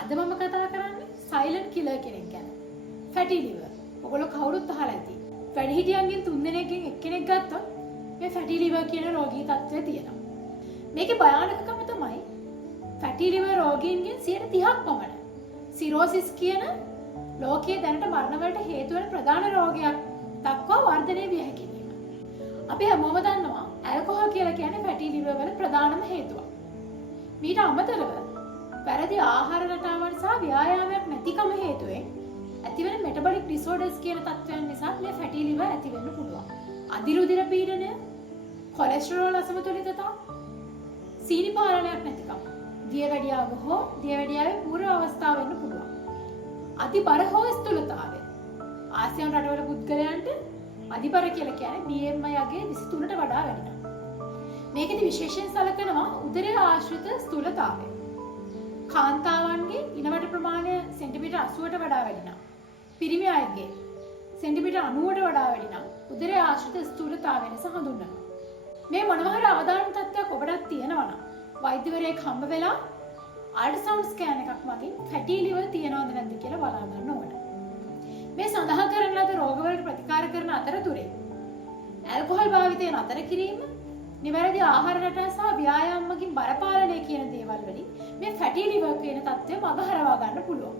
අද මම කතා කරන්නේ සයිලන්ට් කිලර් කෙනෙක් ගැන. Fatty lever. ඔයගොල්ලෝ කවුරුත් අහලා ඇති. වැඩිහිටියන්ගෙන් 3 දෙනෙක්ගෙන් එක්කෙනෙක් ගත්තොත් මේ ෆැටි ලිවර් කියන රෝගී තත්ත්වය තියෙනවා. මේකේ භයානකකම තමයි ෆැටි ලිවර් රෝගීන්ගෙන් 30%ක් පමණ සිරෝසිස් කියන ලෝකයේ දැනට මරණ වලට හේතු වෙන ප්‍රධාන රෝගයක් දක්වා වර්ධනය විය හැකියි. අපි හැමෝම දන්නවා ඇල්කොහොල් කියලා කියන්නේ ෆැටි ලිවර් වල ප්‍රධානම හේතුවක්. මීට අමතරව වැරදි ආහාර රටාවන් සහ ව්‍යායාමයක් නැතිකම හේතුවෙන් ඇතිවන මෙටබොලික් ඩිසෝඩර්ස් කියන තත්ත්වයන් නිසා මේ ෆැටි ලිවර් ඇති වෙන්න පුළුවන්. අධිරුධිර පීඩනය, කොලෙස්ටරෝල් අසමතුලිතතා, සීනි පාලනයක් නැතිකම, දියවැඩියාව හෝ දියවැඩියාවේ පූර්ව අවස්ථාව වෙන්න පුළුවන්. අතිබර හෝ ස්ථූලතාවය. ආසියානු රටවල පුද්ගලයන්ට අධිබර කියලා කියන්නේ BMI යගේ 23ට වඩා වැඩිනවා. මේකෙදි විශේෂයෙන් සැලකනවා උදරය ආශ්‍රිත ස්ථූලතාවය. කාන්තාවන්ගේ ඉනවට ප්‍රමාණය සෙන්ටිමීටර් 80ට වඩා වැඩි නම්, පිරිමි අයගේ සෙන්ටිමීටර් 90ට වඩා වැඩි නම් උදරය ආශ්‍රිත ස්ථූලතාවය ලෙස හඳුන්වනවා. මේ මොනවා හරි අවදානම් තත්ත්වයක් ඔබටත් තියෙනවා නම් වෛද්‍යවරයෙක් හම්බ වෙලා අල්ට්‍රසවුන්ඩ් ස්කෑන් එකක් මගින් ෆැටි ලිවර් තියෙනවද නැද්ද කියලා බලා ගන්න ඕනේ. මේ සඳහන් කරන ලද රෝගවලට ප්‍රතිකාර කරන අතරතුරේ ඇල්කොහොල් භාවිතය නතර කිරීම, නිවැරදි ආහාර රටාව සහ ව්‍යායාම මගින් බර පාලනය කියන දේවල් වලින් මේ ෆැටි ලිවර් කියන තත්ත්වය මගහරවා ගන්න පුළුවන්.